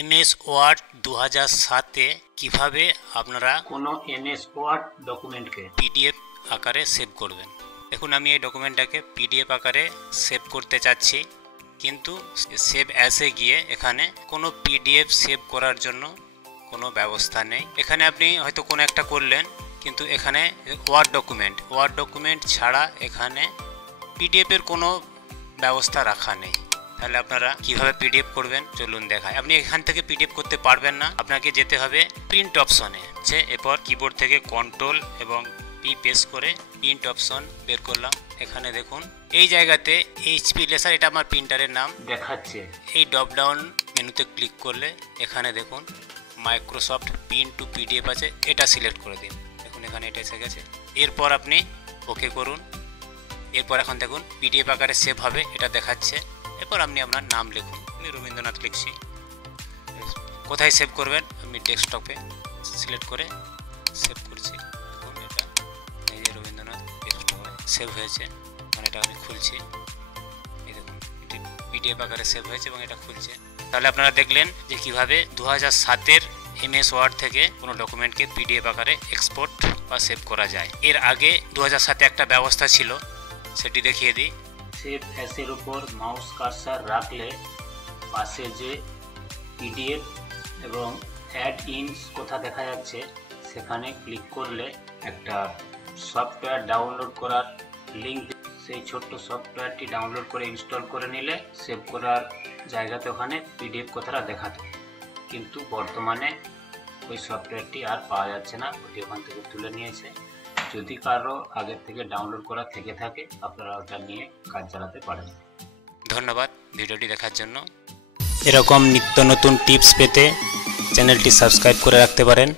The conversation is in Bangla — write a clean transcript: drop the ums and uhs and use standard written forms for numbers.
এমএস ওয়ার্ড 2007-এ কিভাবে আপনারা কোনো এমএস ওয়ার্ড ডকুমেন্টকে পিডিএফ আকারে সেভ করবেন। দেখুন, আমি এই ডকুমেন্টটাকে পিডিএফ আকারে সেভ করতে চাচ্ছি, কিন্তু সেভ অ্যাসে গিয়ে এখানে কোনো পিডিএফ সেভ করার জন্য কোনো ব্যবস্থা নেই। এখানে আপনি হয়তো কোনো একটা করলেন, কিন্তু এখানে ওয়ার্ড ডকুমেন্ট ছাড়া এখানে পিডিএফের কোনো ব্যবস্থা রাখা নেই। তাহলে আপনারা কিভাবে পিডিএফ করবেন চলুন দেখায়। আপনি এখান থেকে পিডিএফ করতে পারবেন না, আপনাকে যেতে হবে প্রিন্ট অপশনে। এরপর কিবোর্ড থেকে কন্ট্রোল এবং পি প্রেস করে প্রিন্ট অপশন বের করলাম। এখানে দেখুন এই জায়গাতে এইচপি লেসার, এটা আমার প্রিন্টারের নাম দেখাচ্ছে। এই ড্রপ ডাউন মেনুতে ক্লিক করলে এখানে দেখুন মাইক্রোসফট প্রিন্ট টু পিডিএফ আছে, এটা সিলেক্ট করে দিন। দেখুন এখানে এটা এসে গেছে। এরপর আপনি ওকে করুন। এরপর এখন দেখুন পিডিএফ আকারে সেভ হবে, এটা দেখাচ্ছে। এরপর আপনি আপনার নাম লিখুন। আমি রবীন্দ্রনাথ লিখছি। কোথায় সেভ করবেন? আমি ডেস্কটপে সিলেক্ট করে সেভ করছি। দেখুন এটা এই যে রবীন্দ্রনাথ ডেস্কটপে সেভ হয়েছে। মানে এটা আমি খুলছি। এই দেখুন এটি পিডিএফ আকারে সেভ হয়েছে এবং এটা খুলছে। তাহলে আপনারা দেখলেন যে কিভাবে 2007-এর এমএস ওয়ার্ড থেকে কোনো ডকুমেন্টকে পিডিএফ আকারে এক্সপোর্ট বা সেভ করা যায়। এর আগে 2007-এ একটা ব্যবস্থা ছিল, সেটি দেখিয়ে দিই। সেভ অ্যাসের উপর মাউস কার্সার রাখলে পাশে যে পিডিএফ এবং অ্যাড ইনস কোথা দেখা যাচ্ছে, সেখানে ক্লিক করলে একটা সফটওয়্যার ডাউনলোড করার লিঙ্ক, সেই ছোট্ট সফটওয়্যারটি ডাউনলোড করে ইনস্টল করে নিলে সেভ করার জায়গাতে ওখানে পিডিএফ কথাটা দেখাতো। কিন্তু বর্তমানে ওই সফটওয়্যারটি আর পাওয়া যাচ্ছে না, ওটি ওখান থেকে তুলে নিয়েছে। যদি কারো আগের থেকে ডাউনলোড করা থেকে থাকে, আপনারা ওটা নিয়ে কাজ চালাতে পারেন। ধন্যবাদ ভিডিওটি দেখার জন্য। এরকম নিত্য নতুন টিপস পেতে চ্যানেলটি সাবস্ক্রাইব করে রাখতে পারেন।